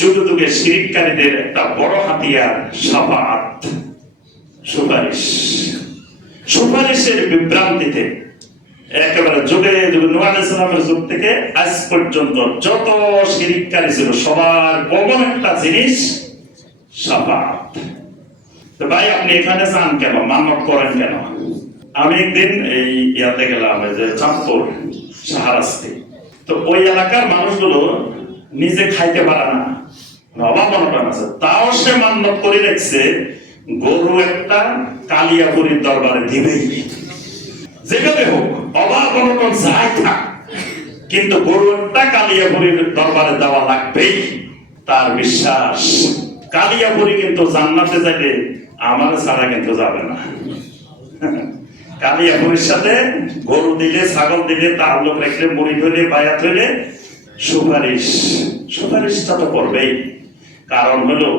যুগে যুগে শিরিককারীদের একটা বড় হাতিয়ার শাফাআত, সুপারিশ। সুপারিশের বিভ্রান্তিতে একেবারে যুগে যুগে নূহ আলাইহিস সালামের যুগ থেকে আজ পর্যন্ত যত শিরিককারী ছিল সবার কমন একটা জিনিস শাফাআত। তো ভাই আপনি এখানে যান কেন, মানত করেন কেন? আমি একদিন এই ইয়াতে গেলাম, যে চাঁদপুর শাহরাস্তি। তো ওই এলাকার মানুষগুলো নিজে খাইতে পারে না, অভাব অনটন আছে, তাও সে মান্যত করে রাখছে গরু একটা কালিয়াপুরীর দরবারে দিবেই, যেভাবে হোক অভাব অনটন যাই থাক, কিন্তু গরু একটা কালিয়াপুরীর দরবারে দেওয়া লাগবেই। তার বিশ্বাস কালিয়াপুরী কিন্তু জান্নাতে যাবে, আমার ছাড়া কিন্তু যাবে না। কালিয়াপুরীর সাথে গরু দিলে, ছাগল দিলে, তাল্লুক রাখলে, মুড়ি ধরে, বায়াত হইলে সুপারিশটা তো করবেই। কারণ হলো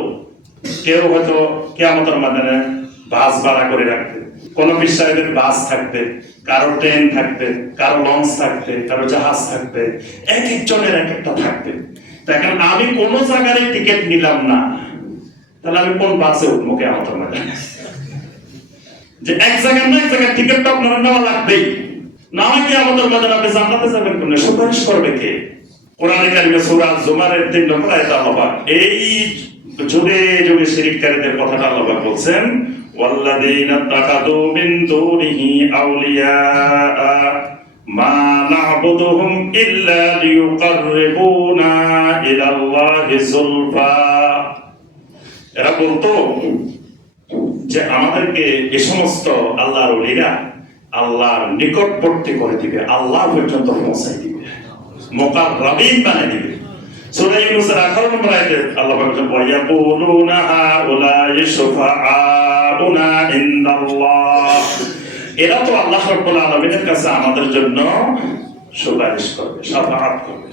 কেউ হয়তো কিয়ামতের ময়দানে বাস ভাড়া করে রাখবে, কোন বিশ্বাসের বাস থাকবে, কারো ট্রেন থাকবে, কারো লঞ্চ থাকবে, কারো জাহাজ থাকবে, এক একজনের এক একটা থাকবে। এখন আমি কোন জায়গায় টিকিট নিলাম না, তাহলে আমি কোন বাসে উঠবো কিয়ামতের ময়দানে? যে এক জায়গায় না এক জায়গায় টিকিটটা আপনার নেওয়া লাগবেই, না হয় কিয়ামতের ময়দানে আপনি জান্নাতে যাবেন কোন? সুপারিশ করবে কে? কোরআনে কারিমে সূরা জুমারের 3 নম্বর আয়াতে আল্লাহ পাক এই যুগে যুগে শিরককারীদের কথাটা আল্লাহ পাক বলছেন, ওয়াল্লাযীনা তাকাদু মিন দুনিহি আউলিয়া মা না'বুদুহুম ইল্লা লিয়ুকাররিবুনা ইলাল্লাহি যুলফা। এরা বলতো যে আমাদেরকে এই সমস্ত আল্লাহর ওলিরা আল্লাহর নিকটবর্তী করে দিবে, আল্লাহ পর্যন্ত পৌঁছায় দিবে, মুকাররাবিন বানায় দিবে। সূরা ইউনূসের 18 নম্বর আয়াতে আল্লাহ বলেন, ওয়া ইয়াকুলুনা হাউলাই শুফাআউনা ইনদাল্লাহ। এরা তো আল্লাহ রাব্বুল আলামিনের কাছে আমাদের জন্য সুপারিশ করবে, শাফাআত করবে।